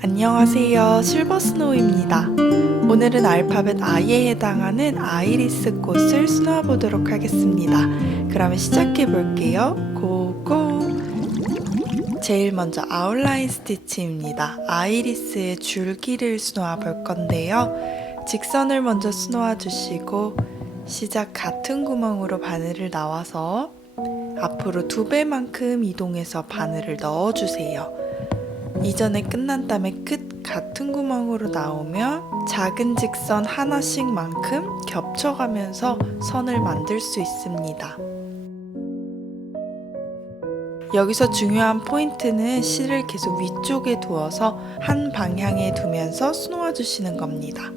안녕하세요, 실버스노우입니다. 오늘은 알파벳 I에 해당하는 아이리스 꽃을 수놓아 보도록 하겠습니다. 그러면 시작해 볼게요. 고고! 제일 먼저 아웃라인 스티치입니다. 아이리스의 줄기를 수놓아 볼 건데요. 직선을 먼저 수놓아 주시고 시작 같은 구멍으로 바늘을 나와서 앞으로 2배만큼 이동해서 바늘을 넣어주세요. 이전에 끝난다음에 끝 같은 구멍으로 나오면 작은 직선 하나씩만큼 겹쳐가면서 선을 만들 수 있습니다. 여기서 중요한 포인트는 실을 계속 위쪽에 두어서 한 방향에 두면서 수놓아 주시는 겁니다.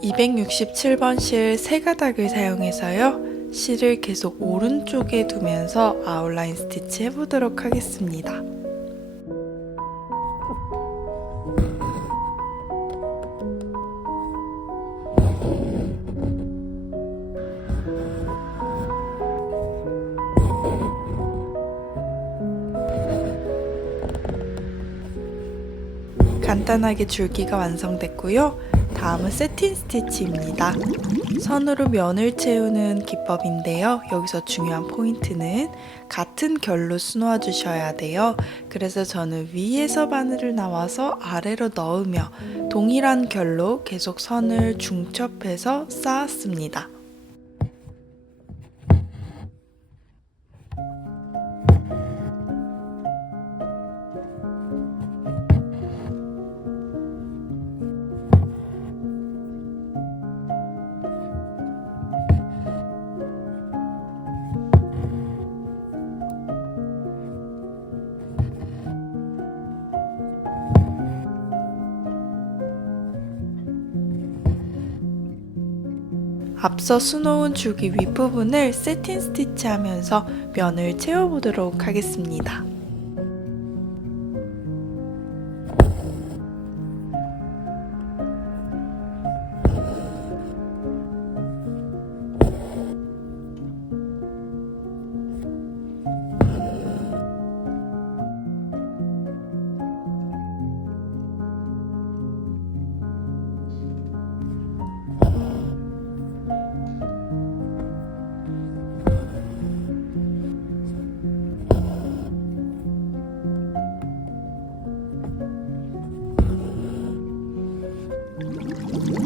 (267번) 실 3가닥을 사용해서요, 실을 계속 오른쪽에 두면서 아웃라인 스티치 해보도록 하겠습니다. 간단하게 줄기가 완성됐고요. 다음은 세틴 스티치입니다. 선으로 면을 채우는 기법인데요. 여기서 중요한 포인트는 같은 결로 수놓아 주셔야 돼요. 그래서 저는 위에서 바늘을 나와서 아래로 넣으며 동일한 결로 계속 선을 중첩해서 쌓았습니다. 앞서 수놓은 줄기 윗부분을 세틴 스티치 하면서 면을 채워보도록 하겠습니다.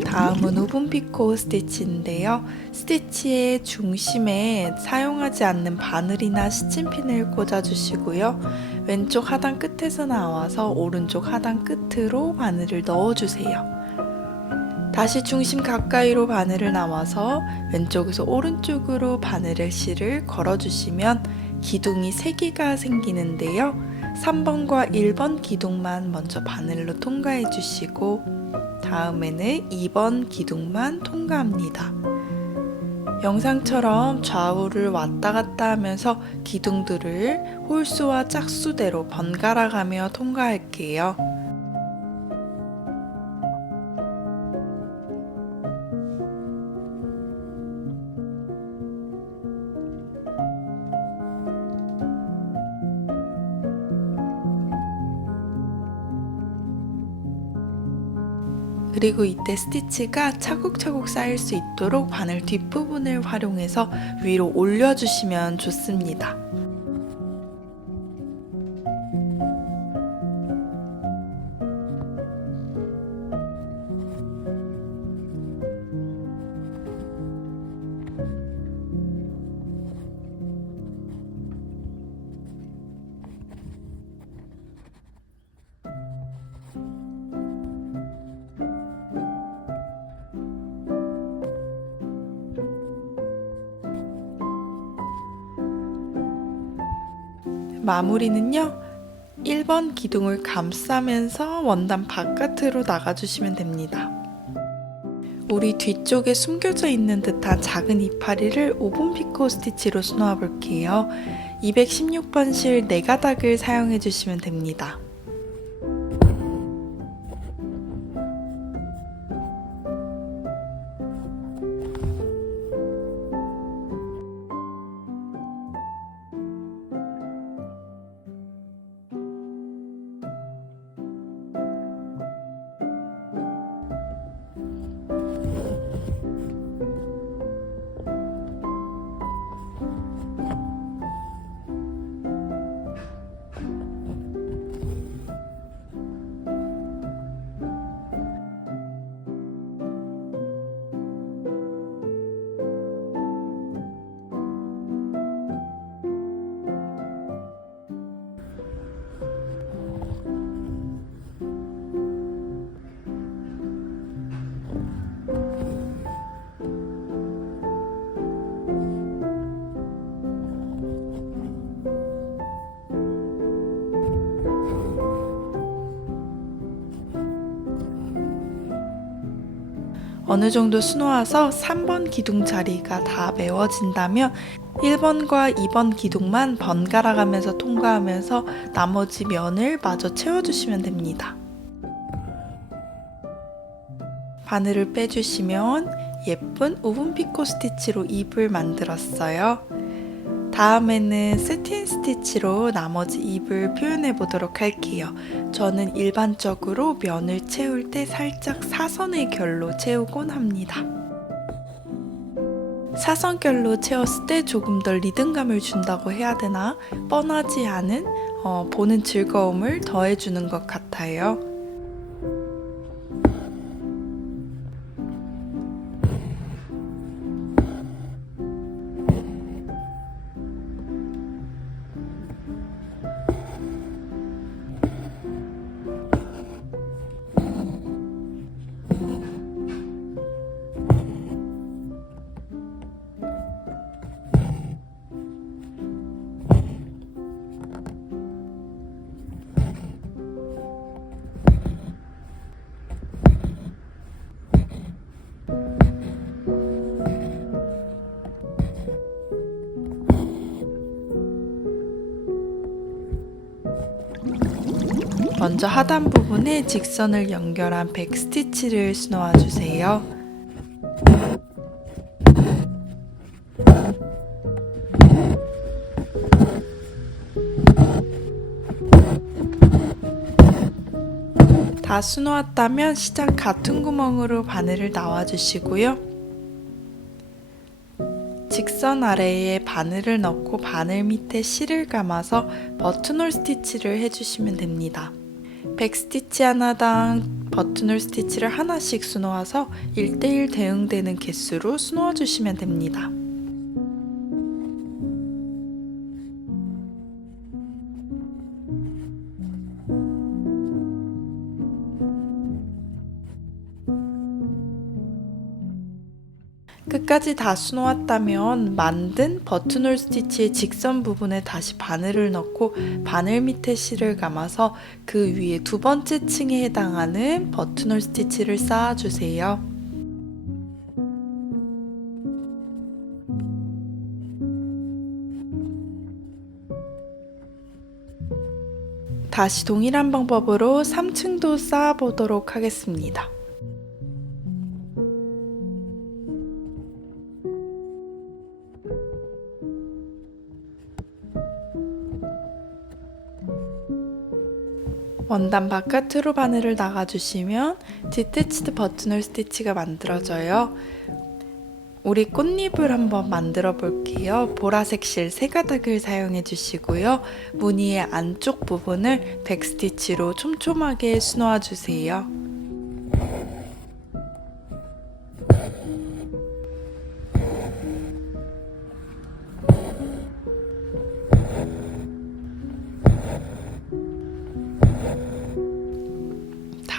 다음은 오븐 피코 스티치인데요. 스티치의 중심에 사용하지 않는 바늘이나 시침핀을 꽂아주시고요. 왼쪽 하단 끝에서 나와서 오른쪽 하단 끝으로 바늘을 넣어주세요. 다시 중심 가까이로 바늘을 나와서 왼쪽에서 오른쪽으로 실을 걸어주시면 기둥이 3개가 생기는데요. 3번과 1번 기둥만 먼저 바늘로 통과해 주시고 다음에는 2번 기둥만 통과합니다. 영상처럼 좌우를 왔다 갔다 하면서 기둥들을 홀수와 짝수대로 번갈아 가며 통과할게요. 그리고 이때 스티치가 차곡차곡 쌓일 수 있도록 바늘 뒷부분을 활용해서 위로 올려주시면 좋습니다. 마무리는요, 1번 기둥을 감싸면서 원단 바깥으로 나가주시면 됩니다. 우리 뒤쪽에 숨겨져 있는 듯한 작은 이파리를 오븐 피코 스티치로 수놓아 볼게요. 216번 실 4가닥을 사용해 주시면 됩니다. 어느 정도 수놓아서 3번 기둥 자리가 다 메워진다면 1번과 2번 기둥만 번갈아 가면서 통과하면서 나머지 면을 마저 채워주시면 됩니다. 바늘을 빼주시면 예쁜 오븐 피코 스티치로 잎을 만들었어요. 다음에는 세틴 스티치로 나머지 잎을 표현해 보도록 할게요. 저는 일반적으로 면을 채울 때 살짝 사선의 결로 채우곤 합니다. 사선결로 채웠을 때 조금 더 리듬감을 준다고 해야 되나? 뻔하지 않은 보는 즐거움을 더해주는 것 같아요. 먼저 하단 부분에 직선을 연결한 백 스티치를 수놓아 주세요. 다 수놓았다면 시작 같은 구멍으로 바늘을 나와 주시고요. 직선 아래에 바늘을 넣고 바늘 밑에 실을 감아서 버튼홀 스티치를 해주시면 됩니다. 백 스티치 하나당 버튼홀 스티치를 하나씩 수놓아서 1:1 대응되는 개수로 수놓아 주시면 됩니다. 끝까지 다 수놓았다면 만든 버튼홀 스티치의 직선 부분에 다시 바늘을 넣고 바늘 밑에 실을 감아서 그 위에 두 번째 층에 해당하는 버튼홀 스티치를 쌓아주세요. 다시 동일한 방법으로 3층도 쌓아보도록 하겠습니다. 원단 바깥으로 바늘을 나가주시면 디태치드 버튼홀 스티치가 만들어져요. 우리 꽃잎을 한번 만들어 볼게요. 보라색 실 3가닥을 사용해 주시고요. 무늬의 안쪽 부분을 백 스티치로 촘촘하게 수놓아 주세요.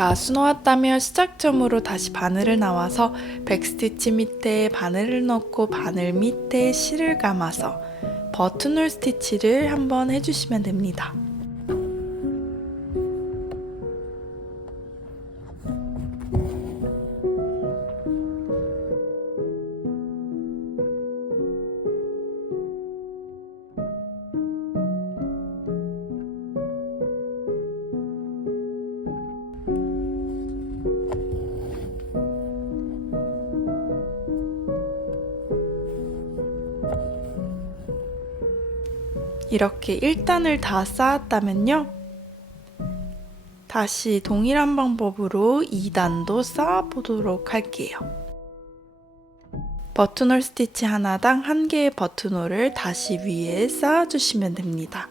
다 수놓았다면 시작점으로 다시 바늘을 나와서 백스티치 밑에 바늘을 넣고 바늘 밑에 실을 감아서 버튼홀 스티치를 한번 해주시면 됩니다. 이렇게 1단을 다 쌓았다면요. 다시 동일한 방법으로 2단도 쌓아보도록 할게요. 버튼홀 스티치 하나당 1개의 버튼홀을 다시 위에 쌓아주시면 됩니다.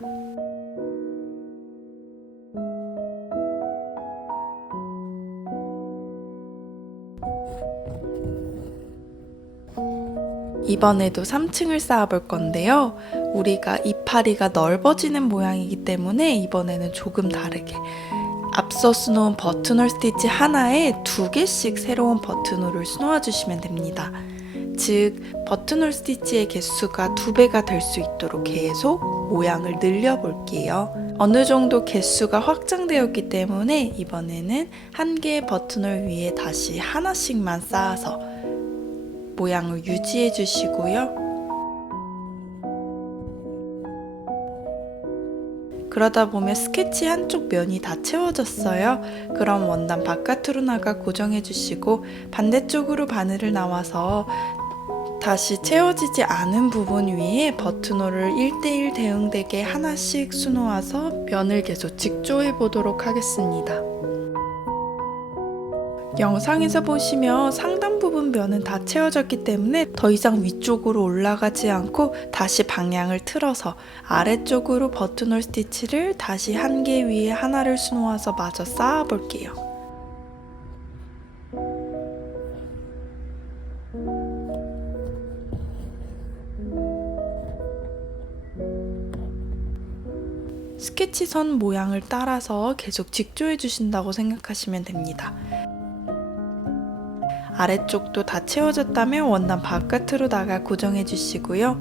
이번에도 3층을 쌓아볼 건데요. 우리가 이파리가 넓어지는 모양이기 때문에 이번에는 조금 다르게 앞서 수놓은 버튼홀 스티치 하나에 2개씩 새로운 버튼홀을 수놓아 주시면 됩니다. 즉 버튼홀 스티치의 개수가 2배가 될 수 있도록 계속 모양을 늘려 볼게요. 어느 정도 개수가 확장되었기 때문에 이번에는 한 개의 버튼홀 위에 다시 하나씩만 쌓아서 모양을 유지해 주시고요. 그러다 보면 스케치 한쪽 면이 다 채워졌어요. 그럼 원단 바깥으로 나가 고정해 주시고 반대쪽으로 바늘을 나와서 다시 채워지지 않은 부분 위에 버튼홀을 1대1 대응되게 하나씩 수놓아서 면을 계속 직조해 보도록 하겠습니다. 영상에서 보시면 상단 부분 면은 다 채워졌기 때문에 더 이상 위쪽으로 올라가지 않고 다시 방향을 틀어서 아래쪽으로 버튼홀 스티치를 다시 한 개 위에 하나를 수놓아서 마저 쌓아 볼게요. 스케치선 모양을 따라서 계속 직조해 주신다고 생각하시면 됩니다. 아래쪽도 다 채워졌다면 원단 바깥으로 나가 고정해 주시고요.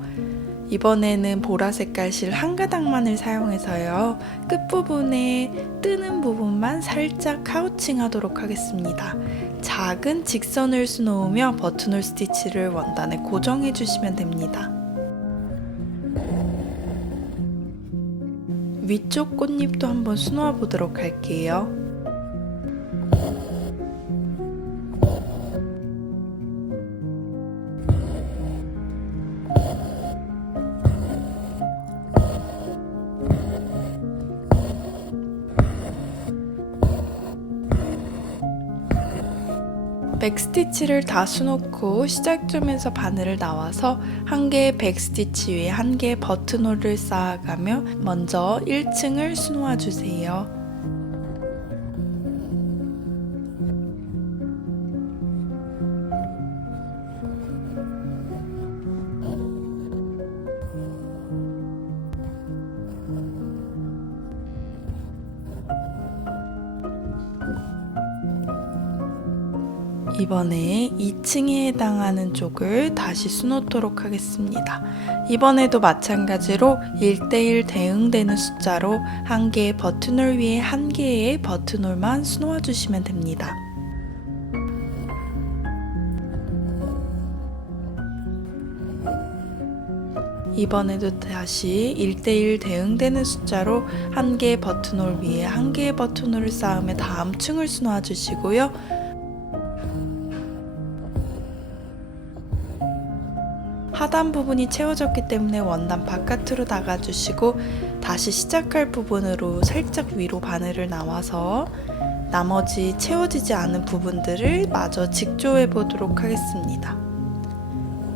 이번에는 보라색깔 실 한 가닥만을 사용해서요. 끝부분에 뜨는 부분만 살짝 카우칭 하도록 하겠습니다. 작은 직선을 수놓으며 버튼홀 스티치를 원단에 고정해 주시면 됩니다. 위쪽 꽃잎도 한번 수놓아 보도록 할게요. 백스티치를 다 수놓고 시작점에서 바늘을 나와서 한 개의 백스티치 위에 한 개의 버튼홀을 쌓아가며 먼저 1층을 수놓아 주세요. 이번에 2층에 해당하는 쪽을 다시 수놓도록 하겠습니다. 이번에도 마찬가지로 1대1 대응되는 숫자로 한 개의 버튼홀 위에 한 개의 버튼홀만 수놓아 주시면 됩니다. 이번에도 다시 1대1 대응되는 숫자로 한 개의 버튼홀 위에 한 개의 버튼홀을 쌓으며 다음 층을 수놓아 주시고요. 하단 부분이 채워졌기 때문에 원단 바깥으로 나가주시고 다시 시작할 부분으로 살짝 위로 바늘을 나와서 나머지 채워지지 않은 부분들을 마저 직조해 보도록 하겠습니다.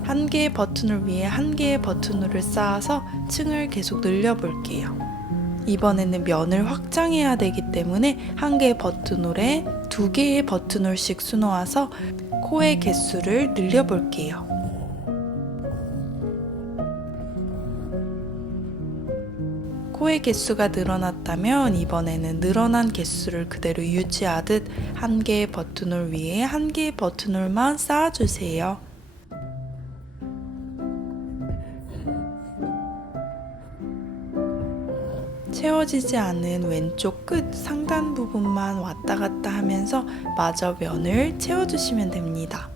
한 개의 버튼홀 위에 한 개의 버튼홀을 쌓아서 층을 계속 늘려 볼게요. 이번에는 면을 확장해야 되기 때문에 한 개의 버튼홀에 두 개의 버튼홀씩 수놓아서 코의 개수를 늘려 볼게요. 코의 개수가 늘어났다면 이번에는 늘어난 개수를 그대로 유지하듯 한 개의 버튼홀 위에 한 개의 버튼홀만 쌓아주세요. 채워지지 않은 왼쪽 끝 상단 부분만 왔다 갔다 하면서 마저 면을 채워주시면 됩니다.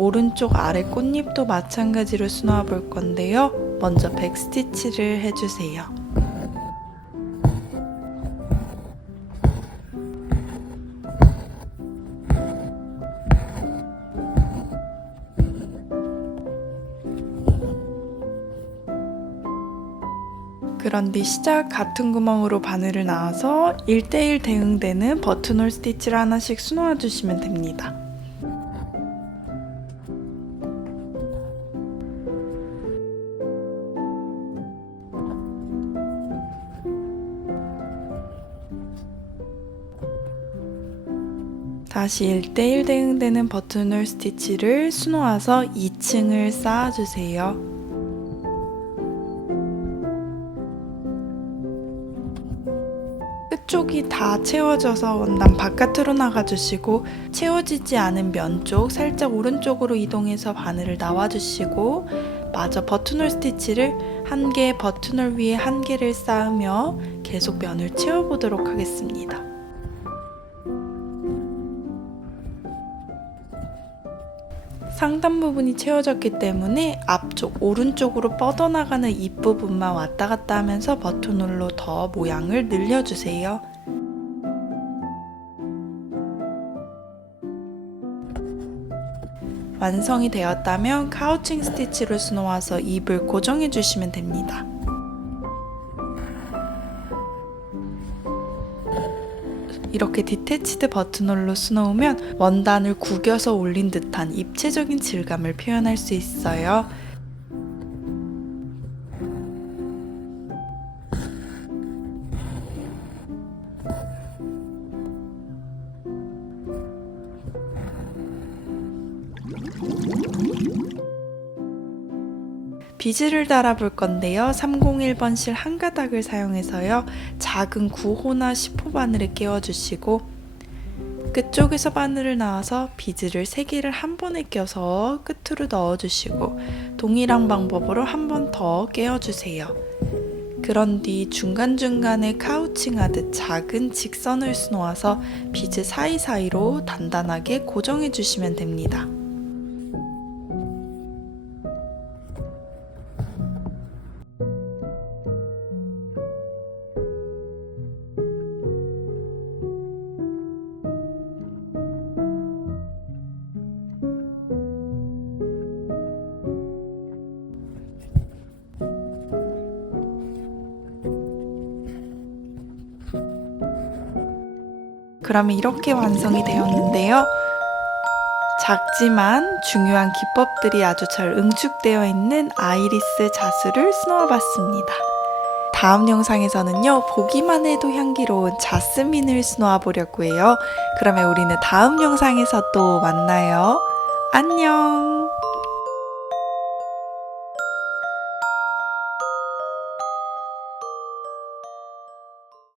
오른쪽 아래 꽃잎도 마찬가지로 수놓아 볼 건데요. 먼저 백스티치를 해주세요. 그런 뒤 시작 같은 구멍으로 바늘을 나와서 1대1 대응되는 버튼홀 스티치를 하나씩 수놓아 주시면 됩니다. 다시 1대1 대응되는 버튼홀 스티치를 수놓아서 2층을 쌓아주세요. 한쪽이 다 채워져서 원단 바깥으로 나가주시고, 채워지지 않은 면 쪽 살짝 오른쪽으로 이동해서 바늘을 나와주시고, 마저 버튼홀 스티치를 한 개, 버튼홀 위에 한 개를 쌓으며 계속 면을 채워보도록 하겠습니다. 상단 부분이 채워졌기 때문에 앞쪽 오른쪽으로 뻗어나가는 입부분만 왔다 갔다 하면서 버튼홀로 더 모양을 늘려주세요. 완성이 되었다면 카우칭 스티치로 수놓아서 입을 고정해 주시면 됩니다. 이렇게 디태치드 버튼홀로 수놓으면 원단을 구겨서 올린 듯한 입체적인 질감을 표현할 수 있어요. 비즈를 달아볼 건데요. 301번 실 한 가닥을 사용해서요. 작은 9호나 10호 바늘을 끼워주시고, 끝쪽에서 바늘을 나와서 비즈를 3개를 한 번에 껴서 끝으로 넣어주시고, 동일한 방법으로 한 번 더 끼워주세요. 그런 뒤 중간중간에 카우칭하듯 작은 직선을 수놓아서 비즈 사이사이로 단단하게 고정해 주시면 됩니다. 그러면 이렇게 완성이 되었는데요. 작지만 중요한 기법들이 아주 잘 응축되어 있는 아이리스 자수를 수놓아 봤습니다. 다음 영상에서는요, 보기만 해도 향기로운 자스민을 수놓아 보려고 해요. 그러면 우리는 다음 영상에서 또 만나요. 안녕!